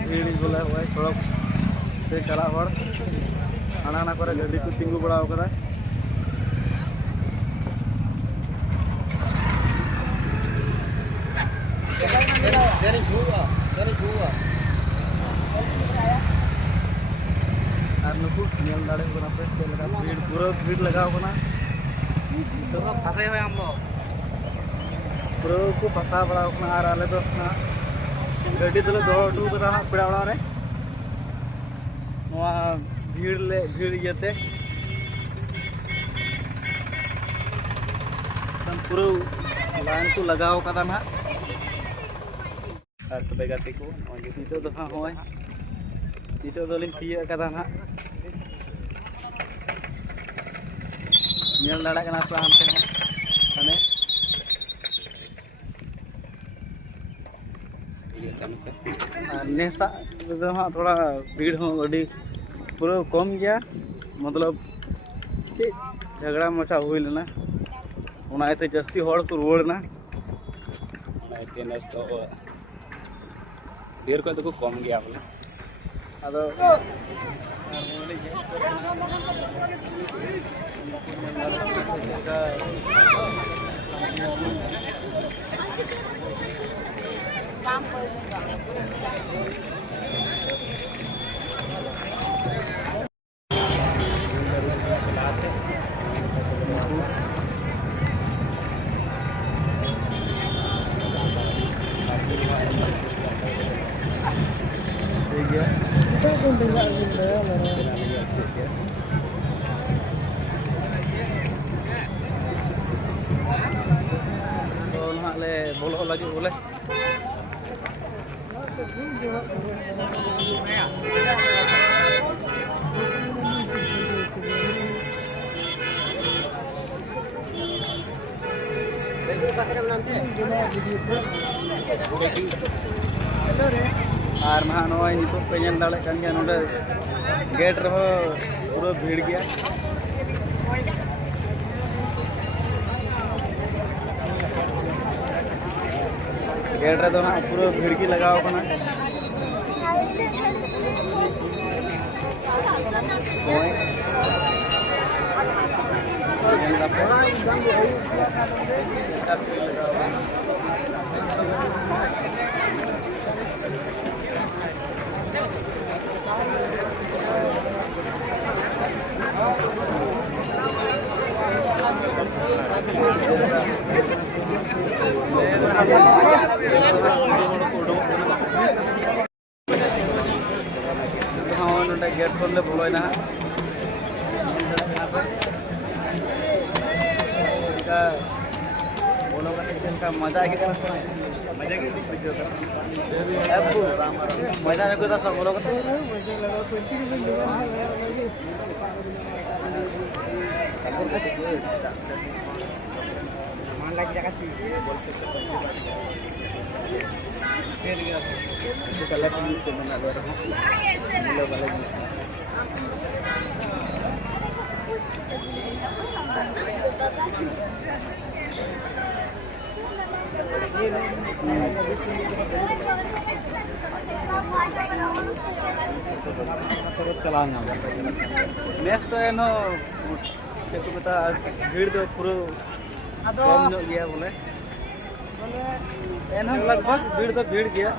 भीड़ बोले सड़क से चला हाना करे गाड़ी को तिंगू बड़ा नुकू दाड़े भीड़ पूरा भीड़ लगा फंसे हुए हम लोग पूरा को फंसा बड़ा और आले तो गाड़ी दले दो पेड़ा ओड़ा रे भीड़ इते पूरा लाइन को लगाव कदा ना और तबे गाते को नितो दो हाँ होय नितो दोलिन थिया कदा ना नेल लड़ा कना प्लान पे माने नेसा हाँ थोड़ा भीड़ हो अभी पूरा कम गया मतलब चे झगड़ा मचा हुई लेना उनाते जस्ती हड़ को रुवड़ना उनाते नेस तो ढेर को तो कम गया बोले अदो बोलो लगे बोले और ना नई नित पे दाड़े गेट रहो पूरा भीड़ गया गेट रे ना पूरा भीड़ की लगाव कना गेट खोल बोलोना बोलो मजा मजा मजा में सब बोलो नेस तो एनो भीड़ तो पूरा कम गया बोले लगभग भीड़ तो भीड़ गया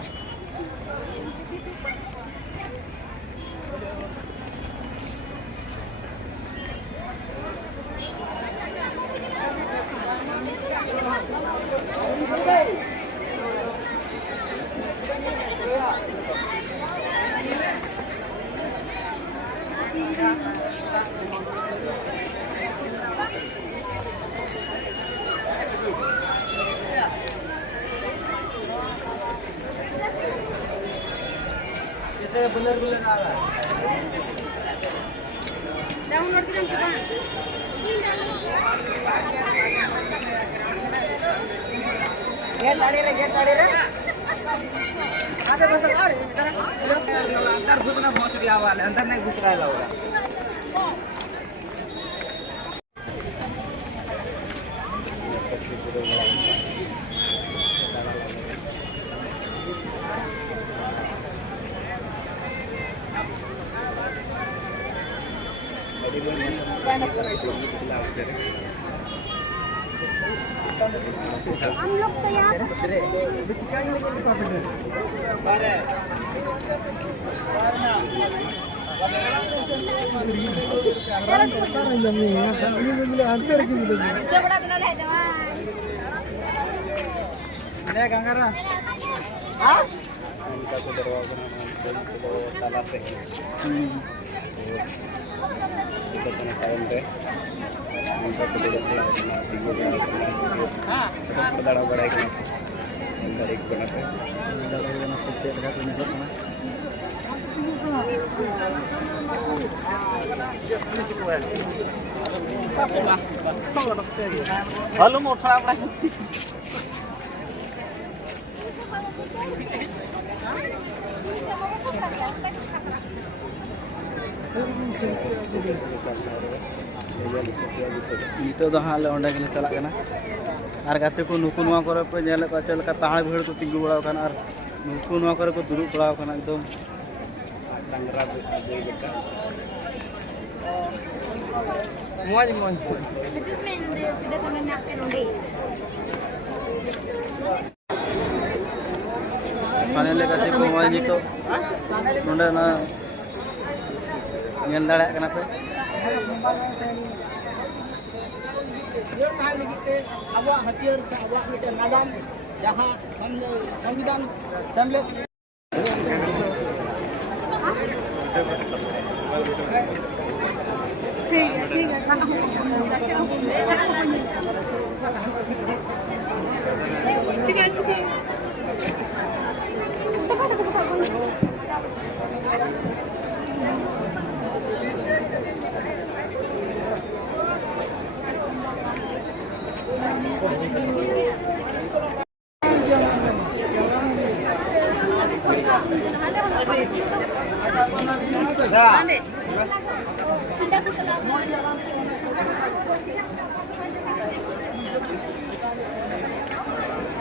बुलर आ रहा है डाउनलोड करन के बाद गेट आड़े रे आगे बस आ रे अंदर घुसना बहुत दिया वाले अंदर नहीं घुस रहा है लोग हम लोग तो यार Halo mau terang lagi. Itu dah hal orang yang celak kena. Harga tu pun nukun wang korang pun jalan kacau lekat tahan berhad tu tinggal berapa kan ar nukun wang korang pun duduk berapa kan itu. Muaj. Panen lekat tu muaj itu. Nunda na nyel darat kenapa? Awak hatiar sa awak mita nadam jahat संविधान सम्मेलन ठीक है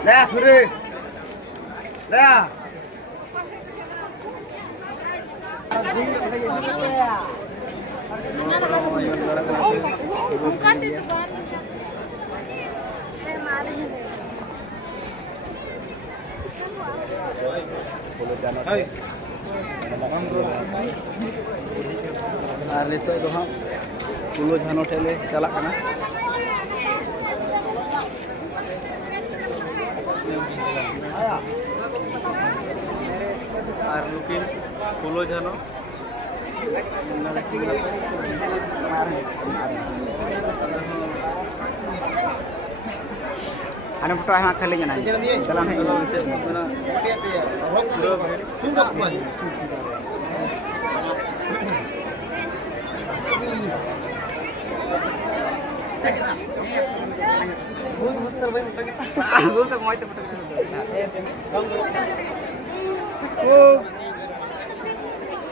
Dah, Suri. Dah. Bukan itu kan. Ar nito do ha pulo jhano thele chalak kana ar lukin pulo jhano ana foto ha khali jana dalam hai sungguh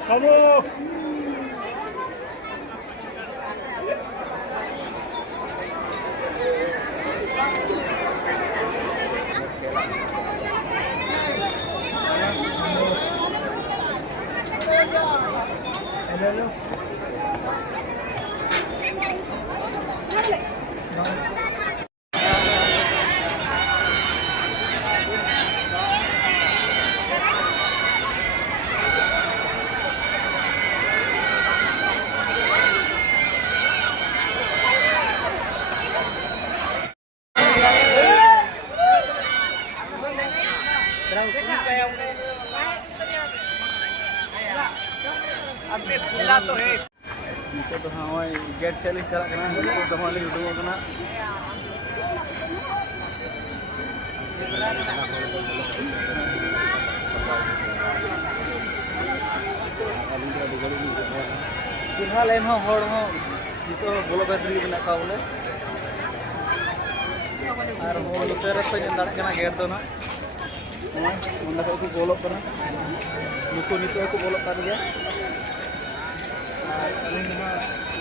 kamu Itu tu hawai get challenge cakap kena, itu tu hawai hidup kena. Kita lain hong hor hong, itu bola bateri kena kau le. Ar hong lu teras tu yang cakap kena get tu na. Mana kau tu bolok kena. Nukun itu aku bolok kan dia.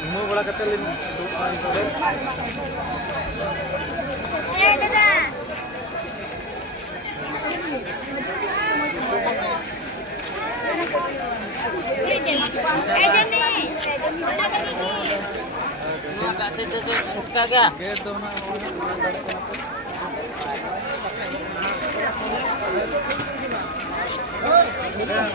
Ini bola ketelin doa itu deh. गेट दो ना फिलहाल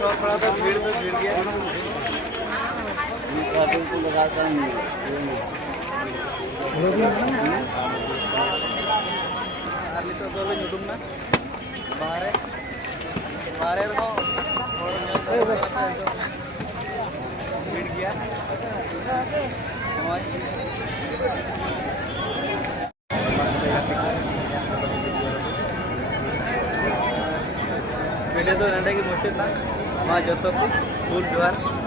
थोड़ा सा भीड़ तो भीड़ गया तो बोलो नुडुम ना बारे बारे को भीड़ गया वीडियो तो नंडे की मुझे ना माँ जो तो फूल जुआर